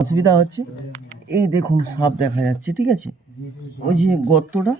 অসুবিধা হচ্ছে। এই দেখুন সাপ দেখা যাচ্ছে ঠিক আছে? ওই যে গর্তটা।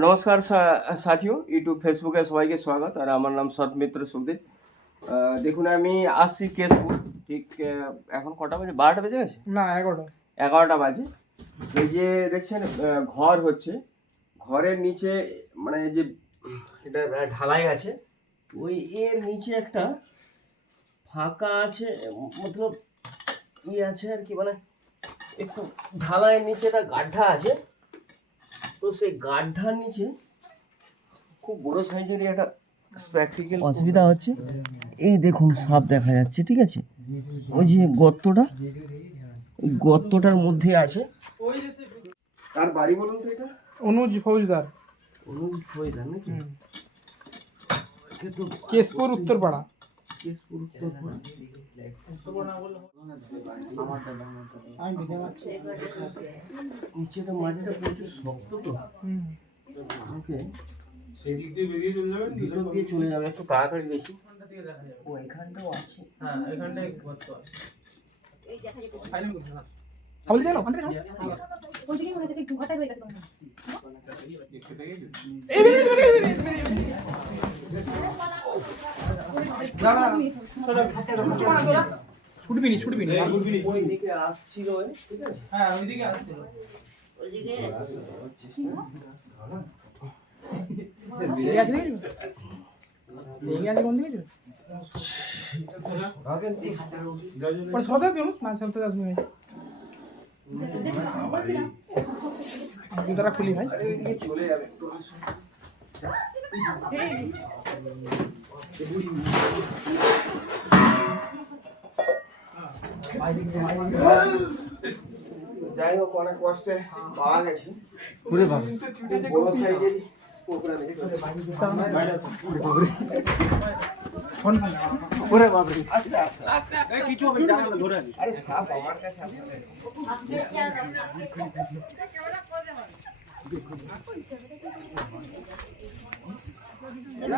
নমস্কার সা- সাথীও ইউটিউব ফেসবুকে সবাইকে স্বাগত আর আমার নাম সৎ মিত্র সুখদেব আহ, দেখুন আমি আসছি কেশপুর ঠিক এখন কটা বাজে? বারোটা বেজে গেছে? না এগারোটা। এগারোটা বাজে। এই যে দেখছেন ঘর হচ্ছে। ঘরের নিচে মানে যে এটা ঢালাই আছে। ওই এর নিচে একটা ফাঁকা আছে মতলব ই আছে আর কি মানে একটু ঢালাইয়ের নিচে একটা গাড্ঢা আছে। তো সেই গাড্ঢার নিচে খুব বড় সাইজের একটা অসুবিধা হচ্ছে। এই দেখুন সাপ দেখা যাচ্ছে ঠিক আছে? ওই যে গর্তটা ওই গর্তটার মধ্যে আছে। তার বাড়ি বলুন তো এটা? অনুজ ফৌজদার। অনুজ ফৌজদার নাকি? কেশপুর উত্তরপাড়া। উত্তরপাড়া। নিচেটা মাটিটা প্রচুর শক্ত তো। ওকে সেদিক দিয়ে বেরিয়ে চলে যাবেন ভিতর দিয়ে চলে যাবে একটু তাড়াতাড়ি দেখি। ও এখানটাও আছে। খাবল দিয়ে নাও ওইদিকে মনে হচ্ছে একটু ঘটাই হয়ে। গেছে তোমার। ছুটবি নি ছুটবি নি ওই দিকে আসছিল ঠিক আছে? হ্যাঁ ওইদিকে আসছিল। এই আছে এই আছে দিকে ভাবেন জুতাটা খুলি ভাই চলে যাবে যাই হোক অনেক কষ্টে পাওয়া গেছে। বড় সাইজের ওরে বাবরে আস্তে আস্তে কিছু হবে জানালা ধরে আরে সাপ আমার কাছে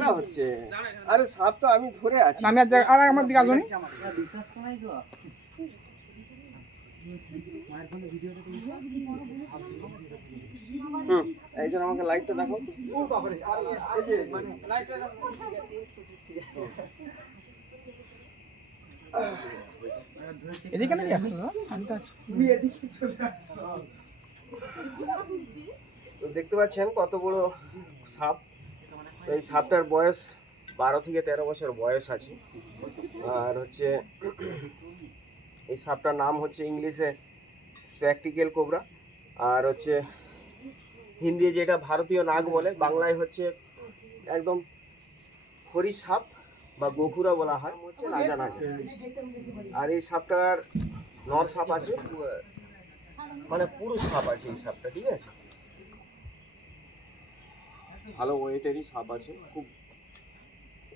হচ্ছে আরে সাপ তো আমি ধরে আছি আমি আর আমার দিকে আসব নি হুম। এই জন্য আমাকে লাইটটা দেখো। এদিকে নাকি আসছো তো দেখতে পাচ্ছেন কত বড় সাপ। এই সাপটার বয়স বারো থেকে তেরো বছর বয়স আছে। আর হচ্ছে এই সাপটার নাম হচ্ছে ইংলিশে স্প্যাকটিক্যাল কোবরা আর হচ্ছে হিন্দি যেটা ভারতীয় নাগ বলে, বাংলায় হচ্ছে একদম হরিশ সাপ বা গোখুরা বলা হয় হচ্ছে নাজান আছে আর এই সাপটার নর সাপ আছে মানে পুরুষ সাপ আছে এই সাপটা, ঠিক আছে? ভালো ওয়েটেরই সাপ আছে, খুব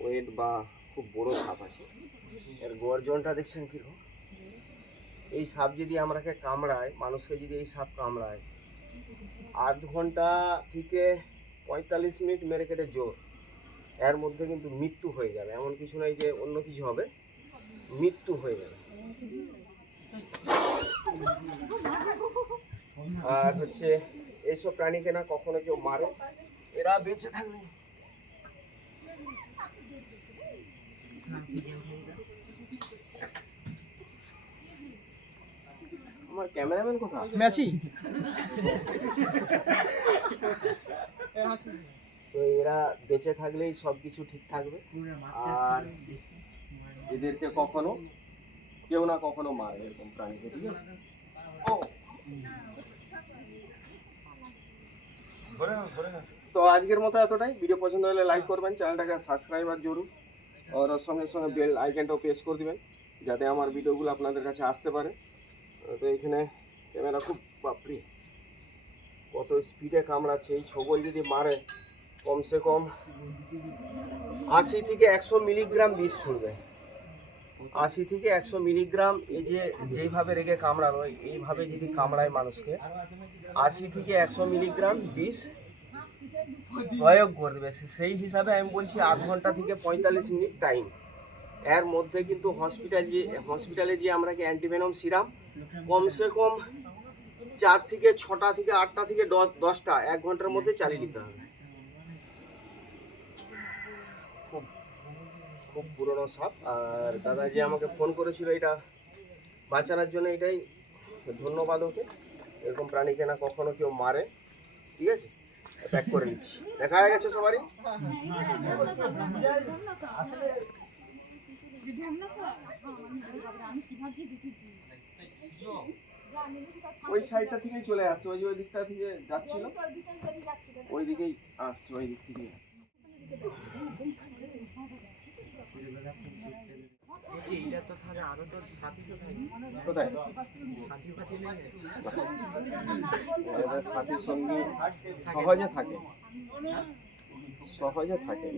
ওয়েট বা খুব বড় সাপ আছে। এর গর্জনটা দেখছেন কীরকম? এই সাপ যদি আমরাকে কামড়ায়, মানুষকে যদি এই সাপ কামড়ায় আধ ঘণ্টা থেকে পঁয়তাল্লিশ মিনিট মেরে কেটে জোর। এর মধ্যে কিন্তু মৃত্যু হয়ে যাবে। এমন কিছু নয় যে অন্য কিছু হবে। মৃত্যু হয়ে যাবে। আর হচ্ছে এইসব প্রাণীকে না কখনো কেউ মারে? এরা বেঁচে থাকলে আমার ক্যামেরাম্যান কোথায়? ম্যাচি তো এরা বেঁচে থাকলেই সব কিছু ঠিক থাকবে। আর এদেরকে কখনো কেউ না কখনো মারবে এরকম প্রাণীকে ঠিক আছে? তো আজকের মতো এতটাই। ভিডিও পছন্দ হলে লাইক করবেন, চ্যানেলটাকে সাবস্ক্রাইব আর জরুর। ওর সঙ্গে সঙ্গে বেল আইকনটাও প্রেস করে দিবেন, যাতে আমার ভিডিওগুলো আপনাদের কাছে আসতে পারে। তো এখানে ক্যামেরা খুব বাপরি। কত স্পিডে কামড়াচ্ছে, এই ছবল যদি মারে, কমসে কম আশি থেকে একশো মিলিগ্রাম বিষ ছুঁড়বে। আশি থেকে একশো মিলিগ্রাম এই যে, যেইভাবে রেখে কামড়ানো এইভাবে যদি কামড়ায় মানুষকে, আশি থেকে একশো মিলিগ্রাম বিষ প্রয়োগ করে দেবে। সেই হিসাবে আমি বলছি আধ ঘণ্টা থেকে পঁয়তাল্লিশ মিনিট টাইম এর মধ্যে কিন্তু হসপিটাল যে হসপিটালে যে আমরা কি অ্যান্টিভেনম সিরাম কমসে কম চার থেকে ছটা থেকে আটটা থেকে দশ- দশটা এক ঘণ্টার মধ্যে চালিয়ে দিতে হবে খুব খুব পুরনো সাপ আর দাদা যে আমাকে ফোন করেছিল এটা বাঁচানোর জন্য এটাই ধন্যবাদ ওকে এরকম প্রাণীকে না কখনো কেউ মারে ঠিক আছে প্যাক করে নিচ্ছি দেখা হয়ে গেছে সবারই ওই সাইডটা থেকেই চলে আসছে ওই যে ওই দিকটা থেকে যাচ্ছিল। ওই দিকেই আসছে ওই দিক থেকেই এরা সাথী সঙ্গী সহজে থাকে। সহজে থাকে।